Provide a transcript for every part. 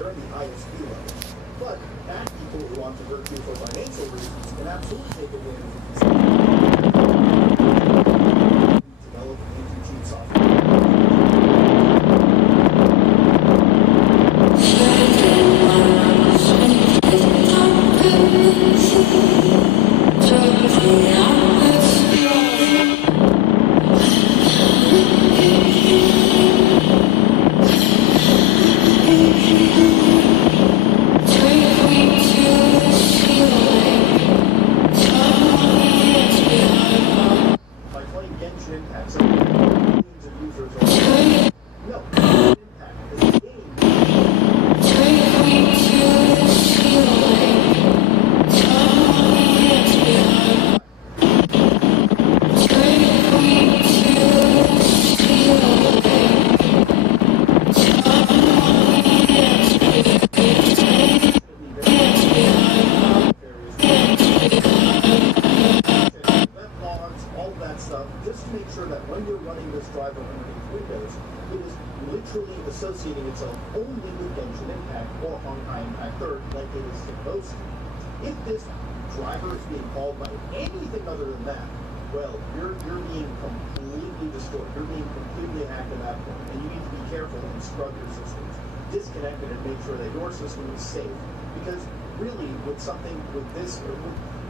they're in the ISP level. But bad people who want to hurt you for financial reasons can absolutely take advantage of these. Develop anti-cheat software. Associating itself only with Genshin Impact or Honkai Impact 3rd like it is supposed to. If this driver is being called by anything other than that, well, you're being completely destroyed. You're being completely hacked at that point, and you need to be careful and scrub your systems, disconnect it, and make sure that your system is safe. Because really, with something with this,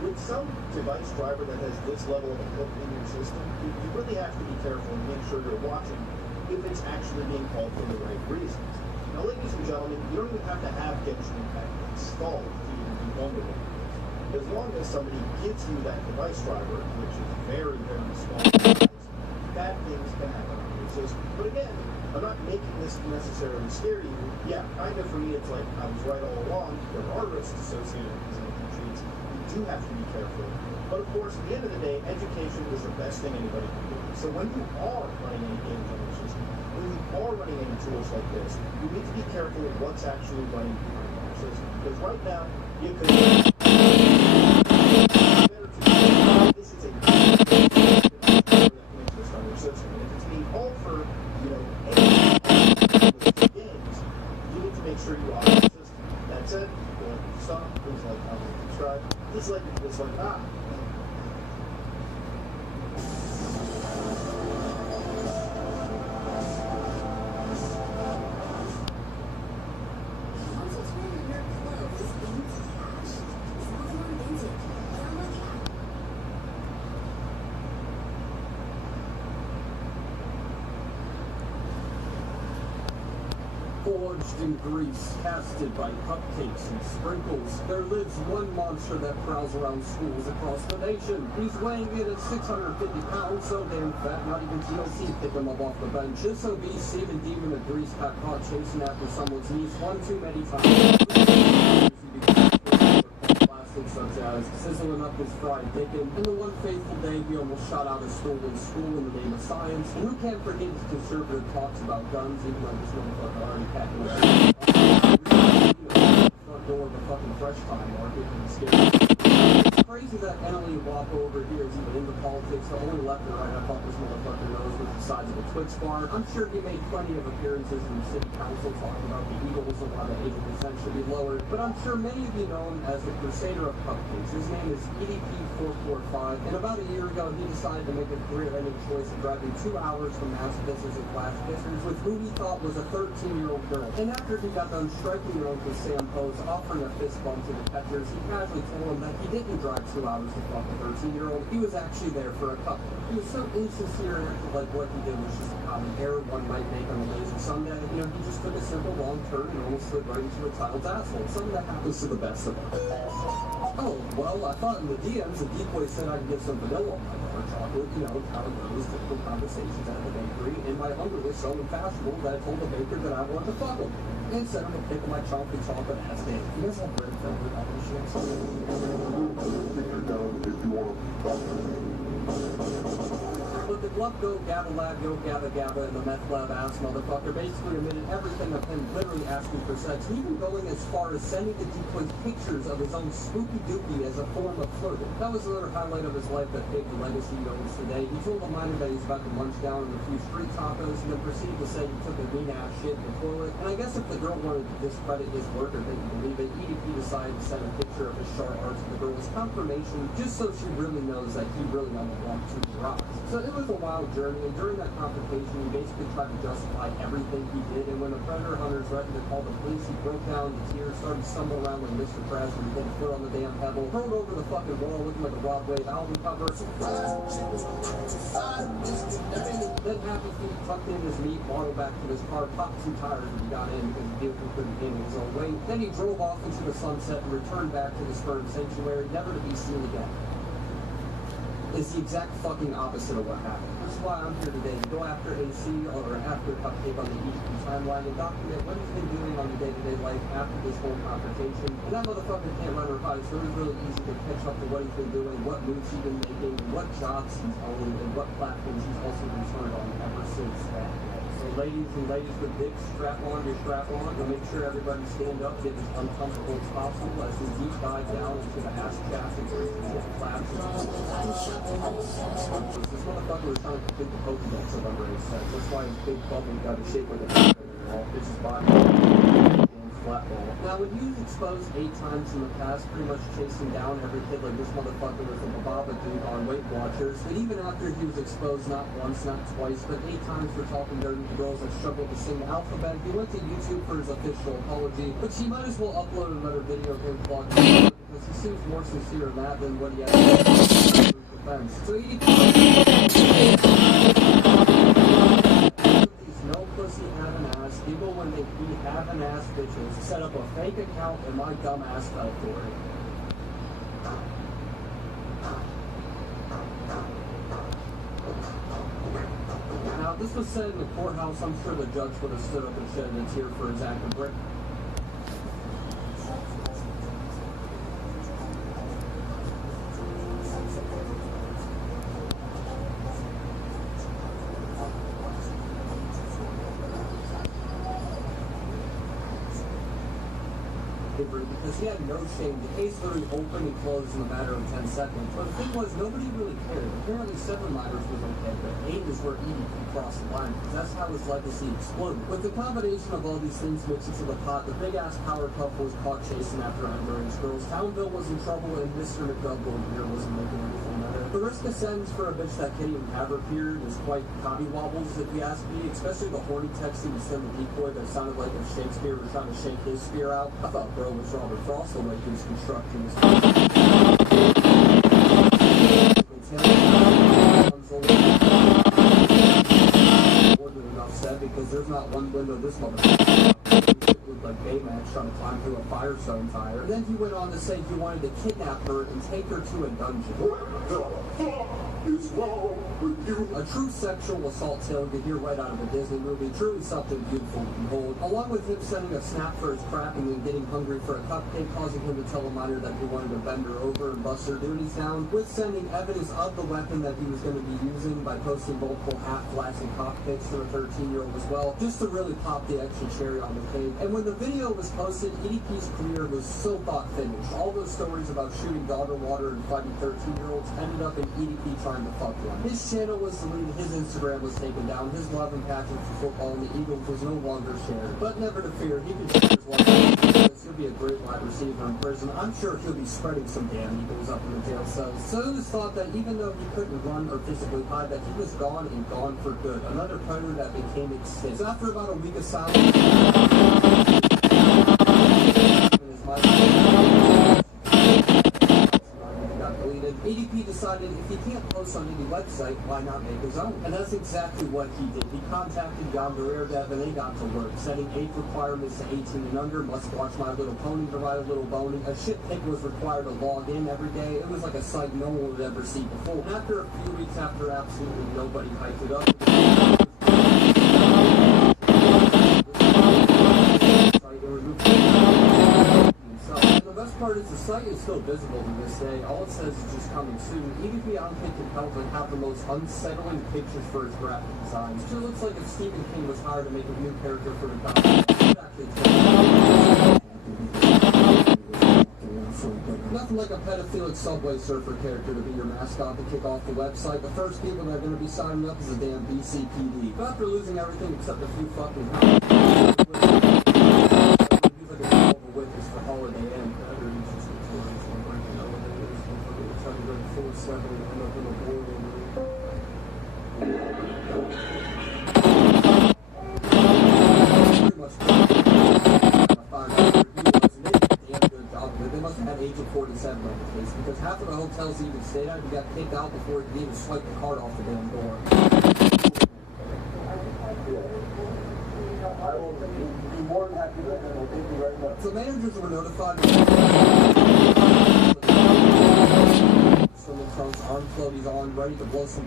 with some device driver that has this level of a hook in your system, you really have to be careful and make sure you're watching if it's actually being called for the right reasons. Now, ladies and gentlemen, you don't even have to have Genshin Impact installed to even be vulnerable. As long as somebody gives you that device driver, which is very, very small, bad things can happen on your system. But again, I'm not making this necessarily scare you. Yeah, kind of for me, it's like I was right all along. There are risks associated with these anti-cheats. You do have to be careful. But of course, at the end of the day, education is the best thing anybody can do. So when you are running any games on your system, when you are running any tools like this, you need to be careful of what's actually running behind your system. Because right now, you could... This is a that can exist on your system. And if it's being called for, games, you need to make sure you are on the system. That's it. Stop. Please like, comment, subscribe. Dislike, not. Forged in grease, casted by cupcakes and sprinkles, there lives one monster that prowls around schools across the nation. He's weighing in at 650 pounds, so damn fat, not even TLC pick him up off the bench. This obese semen demon of grease got caught chasing after someone's niece one too many times. Such as sizzling up his fried bacon, and the one fateful day he almost shot out a school in the name of science. And who can't forget his conservative talks about guns, even though this motherfucker already packing up the front door of the fucking fresh time market and scared. It's crazy that NLE Wapo over here is even into politics. The only left and right I thought this motherfucker knows was the size of a Twix bar. I'm sure he made plenty of appearances in the city council talking about the Eagles and why the age of consent should be lowered. But I'm sure many of you know him as the Crusader of Cupcakes. His name is EDP445, and about a year ago he decided to make a career-ending choice of driving 2 hours to mass visits and class kissers with who he thought was a 13-year-old girl. And after he got done striking her with Sam Pose, offering a fist bump to the catchers, he casually told him that he didn't drive 2 hours to fuck a 13-year-old. He was actually there for a cupcake. He was so insincere and acted like what he did was just a common error one might make on a lazy Sunday. He just took a simple long turn and almost slid right into a child's asshole. Something that happens to the best of us. Oh, well, I thought in the DMs, the decoy said I'd get some vanilla on my bar chocolate, how it goes, typical conversations at the bakery, and my hunger was so unfashionable that I told the baker that I wanted to fuck him, and sent him a pick of my chocolate ass day. You guys have bread filled with other shit? If you want to But the glove go gabba lab yo gabba gabba and the meth lab ass motherfucker basically admitted everything of him literally asking for sex, and even going as far as sending the decoys pictures of his own spooky dookie as a form of flirting. That was another highlight of his life that paved the legacy he owns today. He told the miner that he was about to munch down on a few street tacos and then proceeded to say he took a mean ass shit in the toilet. And I guess if the girl wanted to discredit his work or didn't believe it, EDP decided to send a picture of his sharp arts to the girl as confirmation, just so she really knows that he really on the wrong two rocks. So it was a wild journey, and during that confrontation, he basically tried to justify everything he did, and when the predator hunters threatened to call the police, he broke down into tears, started stumbling around like Mr. Krabs when he hit his foot on the damn pebble, rolled over the fucking wall looking like a Rod Wave album cover. Then Happy Feet tucked in his meat, waddled back to his car, popped 2 tires when he got in because the vehicle couldn't gain his own weight. Then he drove off into the sunset and returned back to the sperm sanctuary, never to be seen again. It's the exact fucking opposite of what happened. This is why I'm here today, to go after AC or after Cupcake on the EDP timeline and document what he's been doing on the day-to-day life after this whole confrontation. And that motherfucker can't run or hide, so it was really easy to catch up to what he's been doing, what moves he's been making, what jobs he's owned, and what platforms he's also been turned on ever since that. So ladies with big strap on, to make sure everybody stand up, get as uncomfortable as possible as we deep dive down into the ass shaft and hip flaps. This motherfucker was trying to complete the Pokédex of number 8 sets. That's why his big bubble got a shape like a it's his body. Flat ball. Now, when he was exposed 8 times in the past, pretty much chasing down every kid like this motherfucker was a Baba dude on Weight Watchers, but even after he was exposed not once, not twice, but 8 times for talking dirty to girls that struggled to sing the alphabet, he went to YouTube for his official apology, but he might as well upload another video of him vlogging because he seems more sincere in that than what he has in defense. So he no pussy having ass, people when they be having ass bitches, set up a fake account and my dumb ass fell for it. Now, if this was said in the courthouse, I'm sure the judge would have stood up and shed a tear for his act of break. Because he had no shame. The case literally opened and closed in a matter of 10 seconds. But the thing was, nobody really cared. Apparently 7 minors was okay, but 8 is where EDP crossed the line, because that's how his legacy exploded. With the combination of all these things mixed into the pot, the big-ass power couple was caught chasing after underage girls. Townville was in trouble, and Mr. McDougal here wasn't making anything better. The risk of sentence for a bitch that can't even have her period is quite cobbywobbles, if you ask me, especially the horny texting to send the decoy that sounded like if Shakespeare was trying to shake his spear out. I thought bro was Robert Frost the way he was constructing his more than enough said, because there's not one window this motherfucker looked like Baymax trying to climb through a Firestone tire. And then he went on to say he wanted to kidnap her and take her to a dungeon. Is wrong with you? A true sexual assault tale you hear right out of a Disney movie. Truly something beautiful to behold. Along with him sending a snap for his crack and then getting hungry for a cupcake, causing him to tell a miner that he wanted to bend her over and bust her duties down, with sending evidence of the weapon that he was going to be using by posting multiple half-flats and cockpits to a 13-year-old as well, just to really pop the extra cherry on the cake. And when the video was posted, EDP's career was so thought finished. All those stories about shooting daughter water and fighting 13-year-olds ended up in EDP trying to fuck one. His channel was deleted, his Instagram was taken down, his love and passion for football and the Eagles was no longer shared. But never to fear, he could share his love. He'll be a great wide receiver in prison. I'm sure he'll be spreading some damn Eagles up in the jail cells. So it was thought that even though he couldn't run or physically hide, that he was gone and gone for good. Another predator that became extinct. So after about a week of silence, EDP decided if he can't post on any website, why not make his own? And that's exactly what he did. He contacted Yonder Airdev and they got to work, setting 8 requirements to 18 and under, must watch My Little Pony to ride a little bony. A shit pick was required to log in every day. It was like a site no one would ever see before. And after a few weeks after absolutely nobody hyped it up, the best part is the site is still visible to this day. All it says is just coming soon. EDP, I don't think, can help but have the most unsettling pictures for his graphic design. It sure looks like if Stephen King was hired to make a new character for the document, it would actually take nothing like a pedophilic Subway Surfer character to be your mascot to kick off the website. The first people that are going to be signing up is the damn BCPD. But after losing everything except a few fucking witness for Holiday Inn. They must have had Agent 47 on the case, because half of the hotels he even stayed at, he got kicked out before he could even swipe the card off the damn door. I will be more than happy to handle. Thank you very much. So managers were notified swimming trunks, arm floaties on, ready to blow some